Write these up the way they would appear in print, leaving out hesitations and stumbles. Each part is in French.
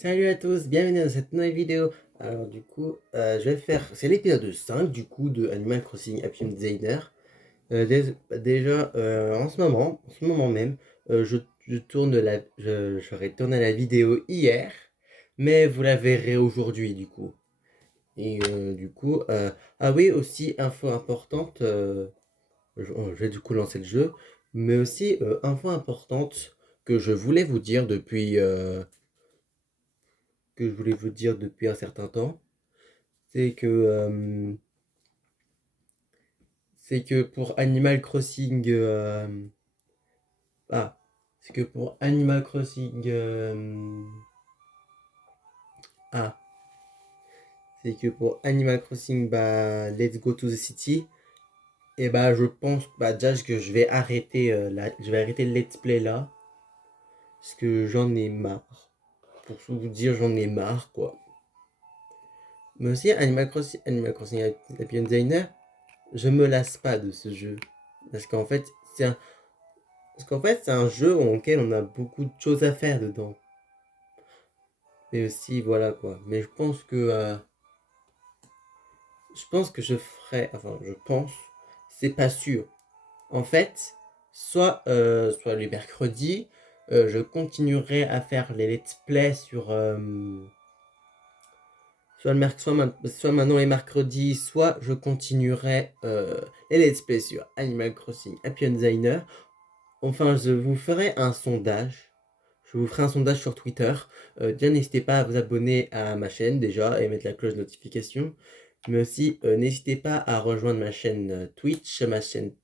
Salut à tous, bienvenue dans cette nouvelle vidéo. Alors je vais faire, c'est l'épisode 5 du coup de Animal Crossing Happy Home Designer. Déjà, en ce moment même, j'aurais tourné la vidéo hier, mais vous la verrez aujourd'hui du coup. Et ah oui, aussi info importante, je vais du coup lancer le jeu, mais aussi info importante que je voulais vous dire depuis un certain temps. C'est que, c'est que pour Animal Crossing, ah, c'est que pour Animal Crossing, ah, c'est que pour Animal Crossing, bah, Let's Go to the City, et bah, je pense, bah, déjà que je vais arrêter le let's play là, parce que j'en ai marre. Pour tout vous dire, j'en ai marre, quoi. Mais aussi, Animal Crossing Happy Designer, je me lasse pas de ce jeu. Parce qu'en fait, c'est un, Parce qu'en fait, c'est un jeu auquel on a beaucoup de choses à faire dedans. Et aussi, voilà quoi. Mais je pense que je ferai, enfin, je pense, c'est pas sûr. En fait, soit le mercredi, je continuerai à faire les let's play sur, soit maintenant les mercredis, soit je continuerai les let's play sur Animal Crossing Happy Designer. Enfin, je vous ferai un sondage. Je vous ferai un sondage sur Twitter. Bien, n'hésitez pas à vous abonner à ma chaîne déjà et mettre la cloche de notification. Mais aussi, n'hésitez pas à rejoindre ma chaîne Twitch, ma chaîne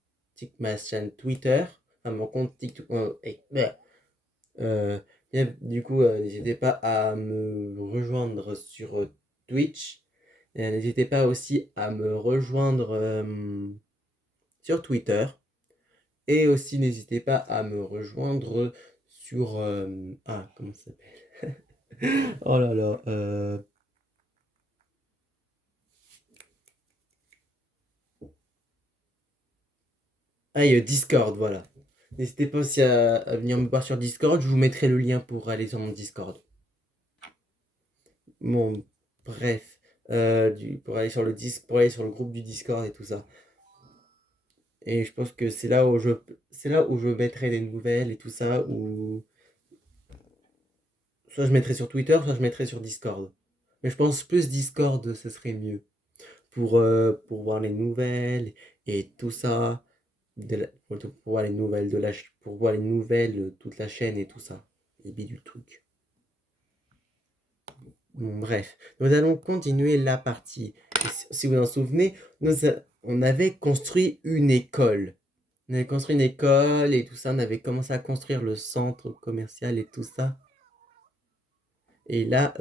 Twitter, à mon compte TikTok. Euh, n'hésitez pas à me rejoindre sur Twitch. Et n'hésitez pas aussi à me rejoindre sur Twitter. Et aussi, n'hésitez pas à me rejoindre sur... comment ça s'appelle? Oh là là. Discord, voilà. N'hésitez pas aussi à venir me voir sur Discord. Je vous mettrai le lien pour aller sur mon Discord. Bon, bref. Pour aller sur le groupe du Discord et tout ça. Et je pense que c'est là où je mettrai des nouvelles et tout ça. Ou soit je mettrai sur Twitter, soit je mettrai sur Discord. Mais je pense plus Discord, ce serait mieux. Pour voir les nouvelles et tout ça, pour voir les nouvelles pour voir les nouvelles, toute la chaîne et tout ça, les du truc. Bon, bref, nous allons continuer la partie. Si vous en souvenez, on avait construit une école. On avait construit une école et tout ça, on avait commencé à construire le centre commercial et tout ça. Et là,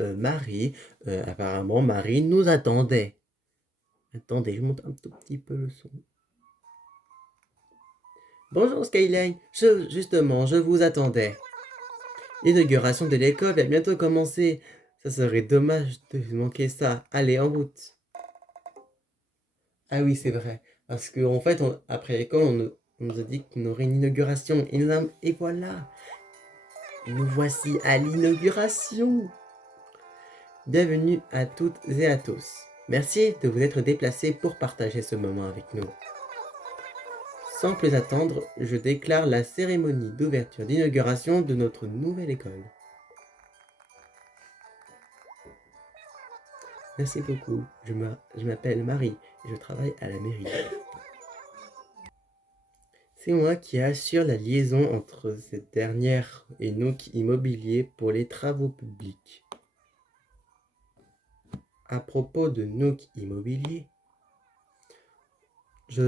apparemment, Marie nous attendait. Attendez, je monte un tout petit peu le son. Bonjour Skyline, justement, je vous attendais. L'inauguration de l'école va bientôt commencer. Ça serait dommage de manquer ça. Allez, en route. Ah oui, c'est vrai. Parce qu'en fait, après l'école, on nous a dit qu'on aurait une inauguration. Et voilà. Nous voici à l'inauguration. Bienvenue à toutes et à tous. Merci de vous être déplacés pour partager ce moment avec nous. Sans plus attendre, je déclare la cérémonie d'ouverture d'inauguration de notre nouvelle école. Merci beaucoup, je m'appelle Marie et je travaille à la mairie. C'est moi qui assure la liaison entre cette dernière et Nook Immobilier pour les travaux publics. À propos de Nook Immobilier, je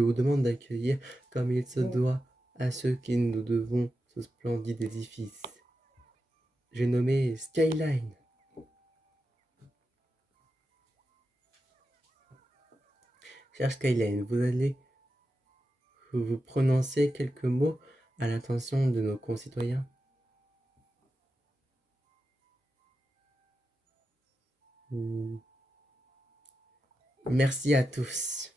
vous demande d'accueillir comme il se doit à ceux qui nous devons ce splendide édifice. J'ai nommé Skyline. Cher Skyline, vous prononcer quelques mots à l'intention de nos concitoyens. Merci à tous.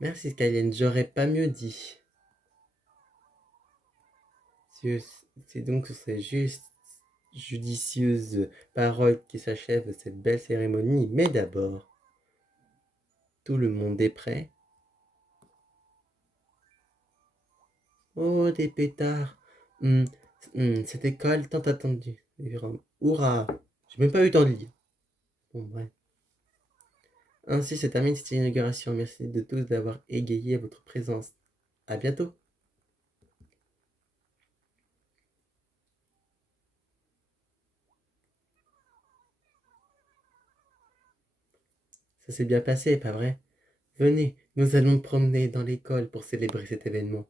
Merci Skyline, j'aurais pas mieux dit. C'est donc sur ces judicieuses paroles qui s'achève cette belle cérémonie. Mais d'abord, tout le monde est prêt. Oh, des pétards. Hum, cette école tant attendue. Hurrah! J'ai même pas eu le temps de lire. Bon, bref. Ainsi se termine cette inauguration. Merci de tous d'avoir égayé votre présence. À bientôt. Ça s'est bien passé, pas vrai? Venez, nous allons nous promener dans l'école pour célébrer cet événement.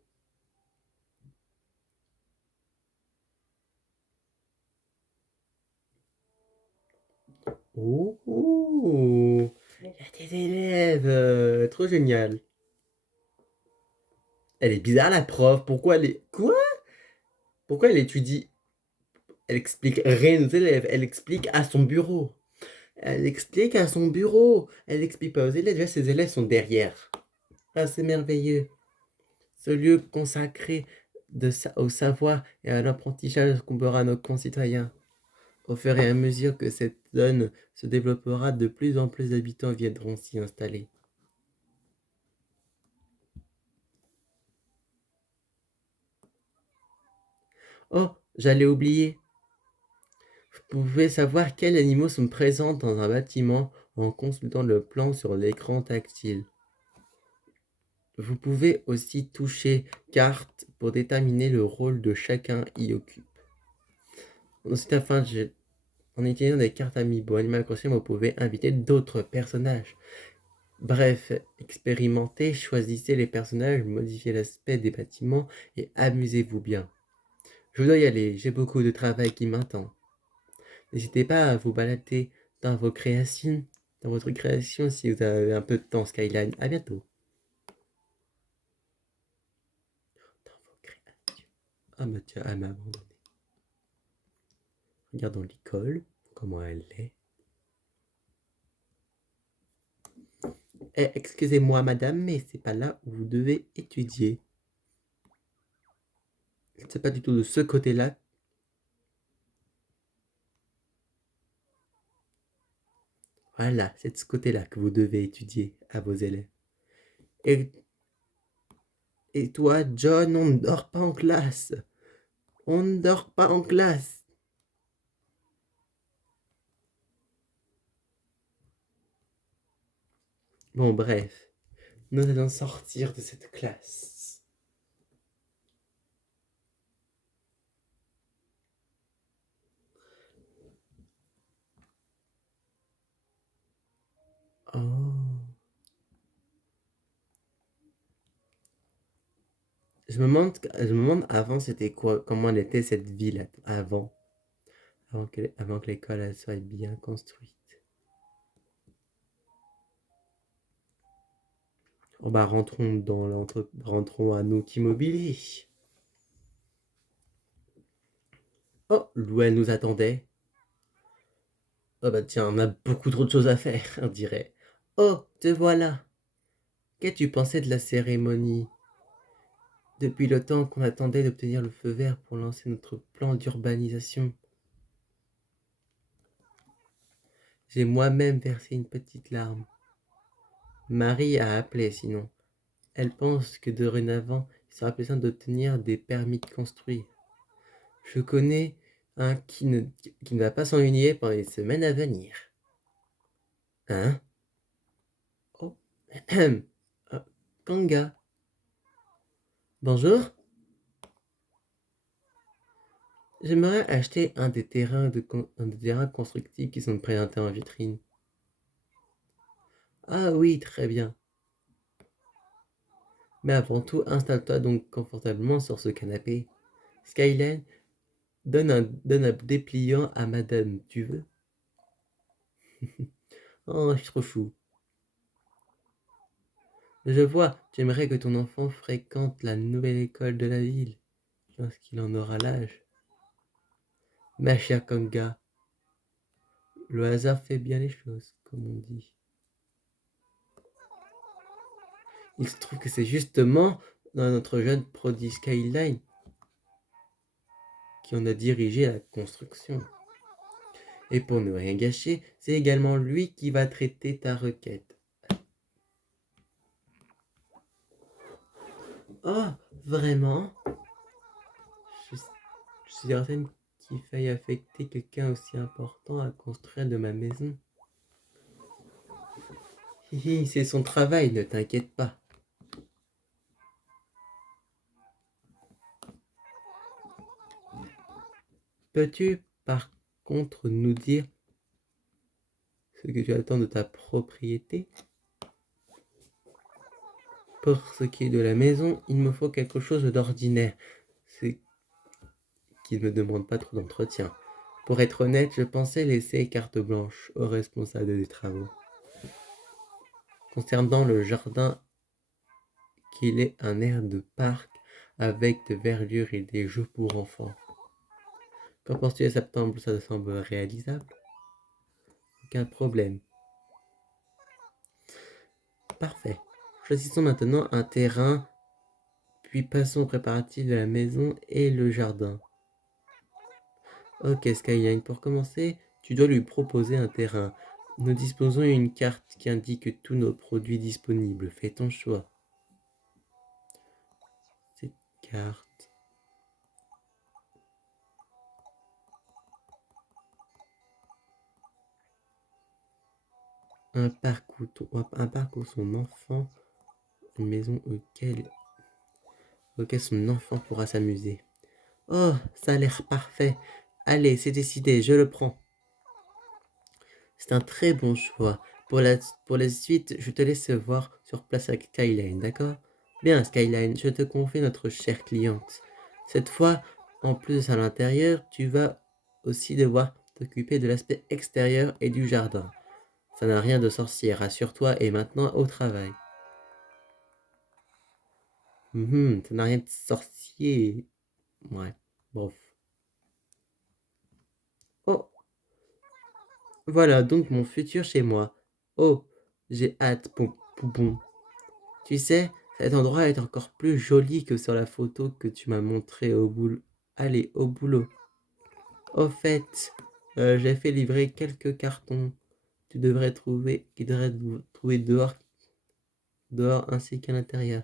Oh, oh, il y a des élèves, trop génial. Elle est bizarre la prof, pourquoi elle est... Quoi? Pourquoi elle étudie? Elle explique rien aux élèves, elle explique à son bureau. Elle explique à son bureau. Elle explique pas aux élèves, déjà ses élèves sont derrière. Ah, c'est merveilleux. Ce lieu consacré au savoir et à l'apprentissage comblera nos concitoyens. Au fur et à mesure que cette zone se développera, de plus en plus d'habitants viendront s'y installer. Oh, j'allais oublier. Vous pouvez savoir quels animaux sont présents dans un bâtiment en consultant le plan sur l'écran tactile. Vous pouvez aussi toucher carte pour déterminer le rôle de chacun y occupe. Ensuite, en utilisant des cartes Amiibo Animal Crossing, vous pouvez inviter d'autres personnages. Bref, expérimentez, choisissez les personnages, modifiez l'aspect des bâtiments et amusez-vous bien. Je dois y aller, j'ai beaucoup de travail qui m'attend. N'hésitez pas à vous balader dans votre création si vous avez un peu de temps, Skyline. À bientôt. Dans vos créations. Ah bah tiens, elle m'a abandonné. Regardons l'école, comment elle est. Eh, excusez-moi madame, mais c'est pas là où vous devez étudier. C'est pas du tout de ce côté-là. Voilà, c'est de ce côté-là que vous devez étudier à vos élèves. Et, et toi, John, on ne dort pas en classe. On ne dort pas en classe. Bon, bref, nous allons sortir de cette classe. Oh. Je me demande avant c'était quoi, comment elle était cette ville avant que l'école elle soit bien construite. Oh bah rentrons à nous Immobilier. Oh, Lou elle nous attendait. Oh bah tiens, on a beaucoup trop de choses à faire, on dirait. Oh, te voilà. Qu'as-tu pensé de la cérémonie? Depuis le temps qu'on attendait d'obtenir le feu vert pour lancer notre plan d'urbanisation. J'ai moi-même versé une petite larme. Marie a appelé sinon. Elle pense que dorénavant, il sera plus simple d'obtenir des permis de construire. Je connais un qui ne va pas s'ennuyer pendant les semaines à venir. Hein? Oh, ah, Kanga. Bonjour. J'aimerais acheter un des terrains constructifs qui sont présentés en vitrine. Ah oui, très bien. Mais avant tout, installe-toi donc confortablement sur ce canapé. Skyline, donne un dépliant à madame, tu veux? Oh, je suis trop fou. Je vois, tu aimerais que ton enfant fréquente la nouvelle école de la ville, lorsqu'il en aura l'âge. Ma chère Kanga, le hasard fait bien les choses, comme on dit. Il se trouve que c'est justement dans notre jeune prodige Skyline qui en a dirigé la construction. Et pour ne rien gâcher, c'est également lui qui va traiter ta requête. Oh, vraiment? Je suis certaine qu'il faille affecter quelqu'un aussi important à construire de ma maison. Hihi, c'est son travail, ne t'inquiète pas. Peux-tu, par contre, nous dire ce que tu attends de ta propriété? Pour ce qui est de la maison, il me faut quelque chose d'ordinaire, ce qui ne me demande pas trop d'entretien. Pour être honnête, je pensais laisser carte blanche au responsable des travaux. Concernant le jardin, qu'il ait un air de parc avec de verdure et des jeux pour enfants. Qu'en penses-tu de septembre? Ça te semble réalisable? Aucun problème. Parfait. Choisissons maintenant un terrain, puis passons aux préparatifs de la maison et le jardin. Ok, Skyline, pour commencer, tu dois lui proposer un terrain. Nous disposons d'une carte qui indique tous nos produits disponibles. Fais ton choix. Cette carte. Un parc où son enfant, une maison auquel son enfant pourra s'amuser. Oh, ça a l'air parfait. Allez, c'est décidé, je le prends. C'est un très bon choix. Pour la suite, je te laisse voir sur place avec Skyline, d'accord? Bien, Skyline, je te confie notre chère cliente. Cette fois, en plus à l'intérieur, tu vas aussi devoir t'occuper de l'aspect extérieur et du jardin. Ça n'a rien de sorcier, rassure-toi, et maintenant au travail. Ça n'a rien de sorcier. Ouais, bof. Oh, voilà donc mon futur chez moi. Oh, j'ai hâte, bon. Tu sais, cet endroit est encore plus joli que sur la photo que tu m'as montrée au boulot. Allez, au boulot. Au fait, j'ai fait livrer quelques cartons. Qui devraient trouver dehors ainsi qu'à l'intérieur.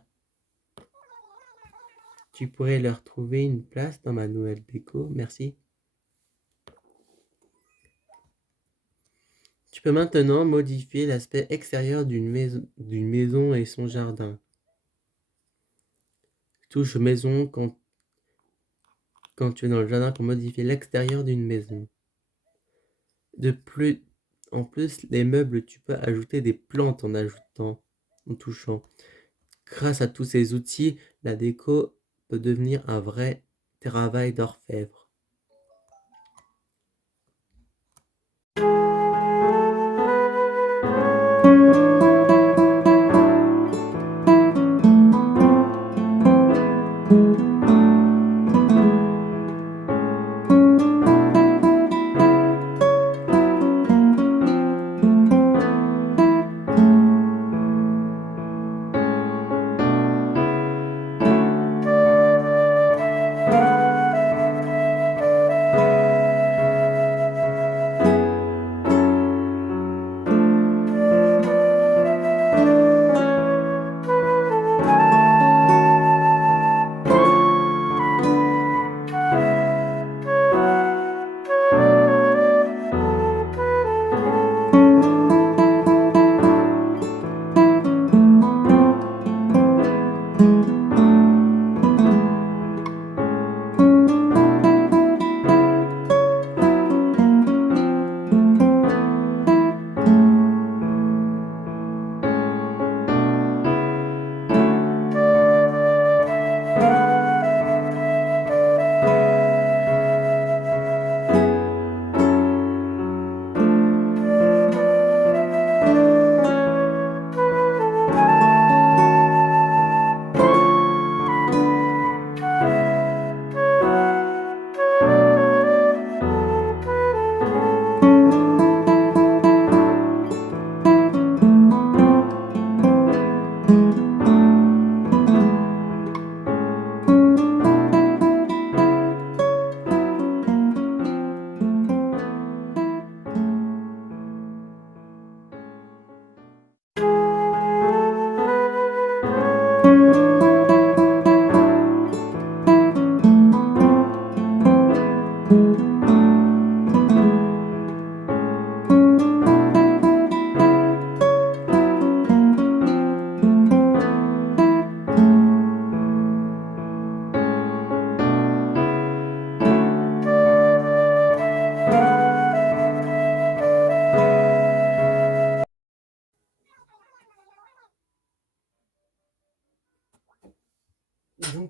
Tu pourrais leur trouver une place dans ma nouvelle déco, merci. Tu peux maintenant modifier l'aspect extérieur d'une maison et son jardin. Touche maison quand tu es dans le jardin pour modifier l'extérieur d'une maison. En plus, les meubles, tu peux ajouter des plantes en touchant. Grâce à tous ces outils, la déco peut devenir un vrai travail d'orfèvre.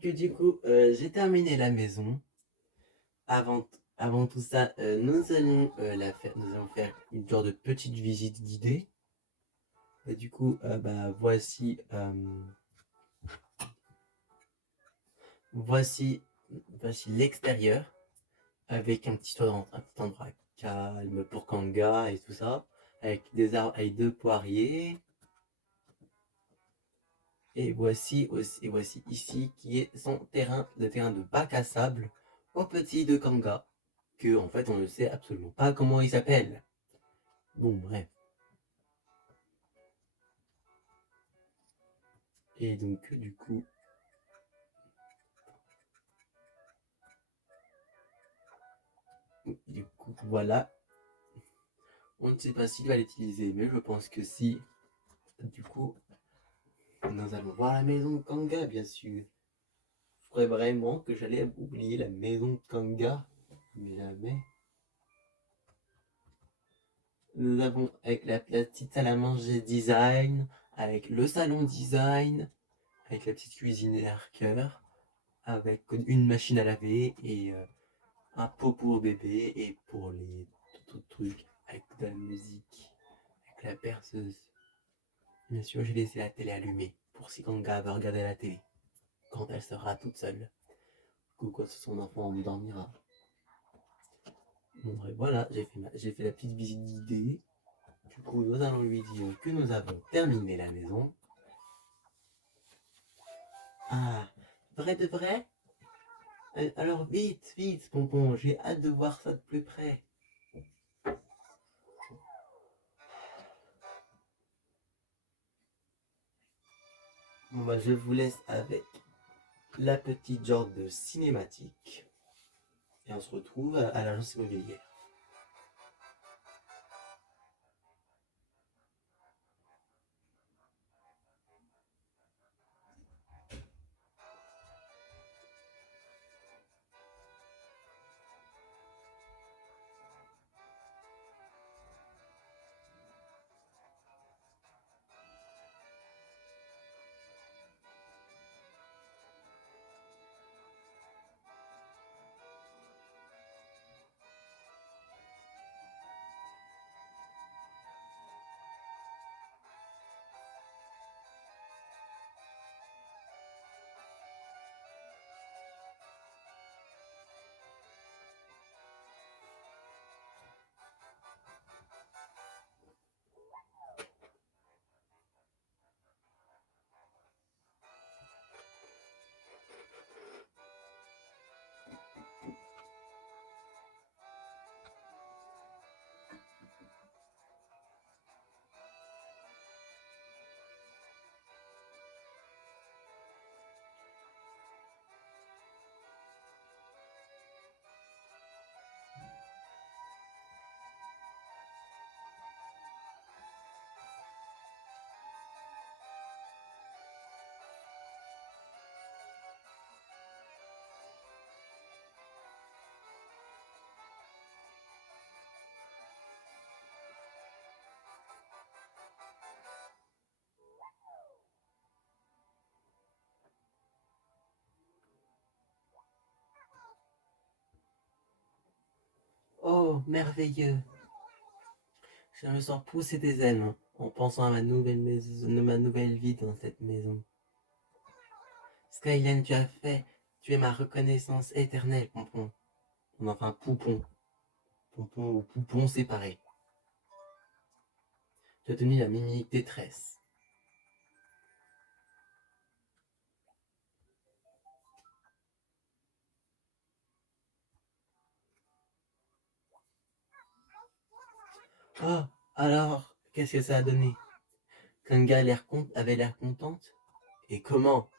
donc du coup, j'ai terminé la maison. Avant, avant tout ça, nous allons faire une genre de petite visite guidée. Et du coup, voici, voici l'extérieur avec un petit endroit calme pour Kanga et tout ça, avec des arbres, avec deux poiriers. Et voici ici qui est son terrain, le terrain de bac à sable au petit de Kanga, que en fait on ne sait absolument pas comment il s'appelle. Bon, bref. Et donc, du coup, voilà. On ne sait pas s'il va l'utiliser, mais je pense que si. Du coup, nous allons voir la maison de Kanga, bien sûr. Je croyais vraiment que j'allais oublier la maison de Kanga, mais jamais. Nous avons avec la petite salle à manger design, avec le salon design, avec la petite cuisinière cœur, avec une machine à laver et un pot pour bébé et pour les autres trucs, avec de la musique, avec la perceuse. Bien sûr, j'ai laissé la télé allumée pour si Kanga va regarder la télé quand elle sera toute seule ou quand son enfant dormira. Bon, bref, voilà, j'ai fait la petite visite guidée. Du coup, nous allons lui dire que nous avons terminé la maison. Ah, vrai de vrai? Alors vite, vite, Pompon, j'ai hâte de voir ça de plus près. Bon, bah, je vous laisse avec la petite genre de cinématique. Et on se retrouve à l'agence immobilière. Oh, merveilleux! Je me sens pousser des ailes en pensant à ma nouvelle maison, ma nouvelle vie dans cette maison. Skyline, tu es ma reconnaissance éternelle, Pompon. Enfin, Poupon. Pompon ou Poupon séparés. Tu as tenu la mimique détresse. Oh, alors, qu'est-ce que ça a donné? Kanga avait l'air contente. Et comment?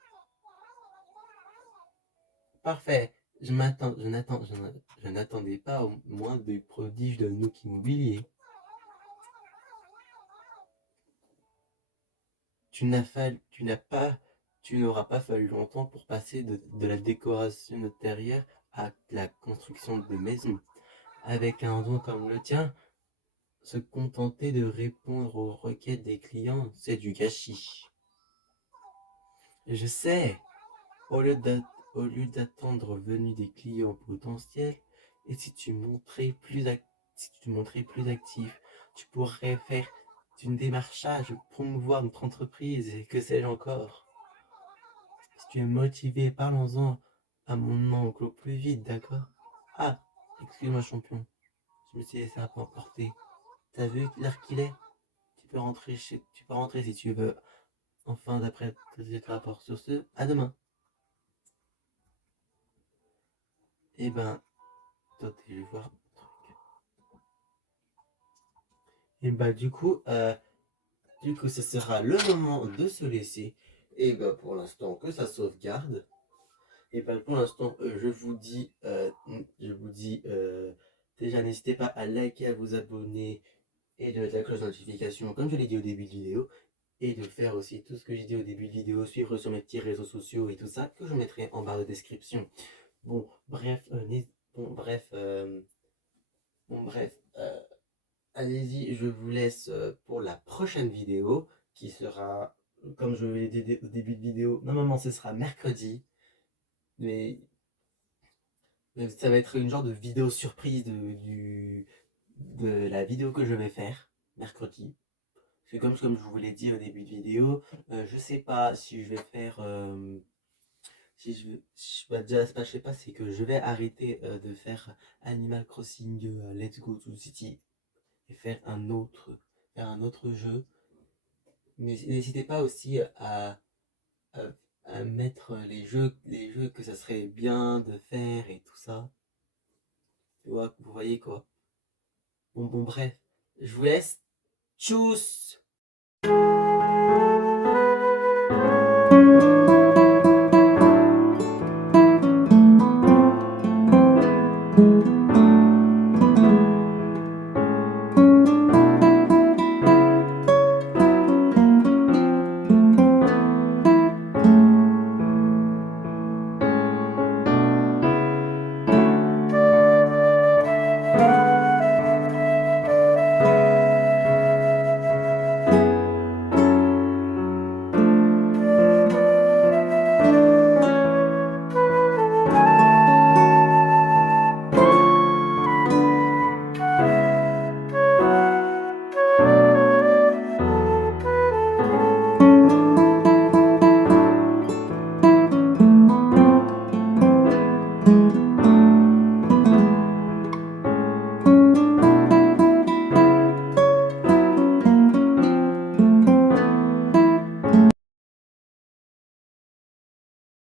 Parfait. Je n'attendais pas au moins des prodiges de Nook Immobilier. Tu n'as fallu, tu n'as pas, tu n'auras pas fallu longtemps pour passer de la décoration intérieure à la construction de maisons. Avec un don comme le tien, se contenter de répondre aux requêtes des clients, c'est du gâchis. Je sais, au lieu au lieu d'attendre venue des clients potentiels, et si tu montrais si tu te montrais plus actif, tu pourrais faire du démarchage, promouvoir notre entreprise et que sais-je encore. Si tu es motivé, parlons-en à mon oncle au plus vite, d'accord? Ah, excuse-moi champion, je me suis laissé un peu emporter. T'as vu l'heure qu'il est? Tu peux rentrer si tu veux. Enfin, d'après tes rapports sur ce, à demain. Eh ben, toi, je vais voir un truc. Et bah, du coup, ce sera le moment de se laisser. Et bah, pour l'instant, que ça sauvegarde. Et bah, pour l'instant, je vous dis, déjà, n'hésitez pas à liker, à vous abonner et de mettre la cloche de notification, comme je l'ai dit au début de vidéo. Et de faire aussi tout ce que j'ai dit au début de vidéo, suivre sur mes petits réseaux sociaux et tout ça, que je mettrai en barre de description. Bon, bref, bon, bref, bon, bref, allez-y, je vous laisse pour la prochaine vidéo qui sera, comme je l'ai dit au début de vidéo, normalement ce sera mercredi, mais, mais ça va être une genre de vidéo surprise de la vidéo que je vais faire mercredi. C'est comme je vous l'ai dit au début de vidéo, je sais pas si je vais faire si bah, déjà, je sais pas, c'est que je vais arrêter de faire Animal Crossing Let's Go to City et faire un autre jeu. Mais n'hésitez pas aussi à, à mettre les jeux que ça serait bien de faire et tout ça. Tu vois, vous voyez quoi. Bon, bref, je vous laisse. Tchuss!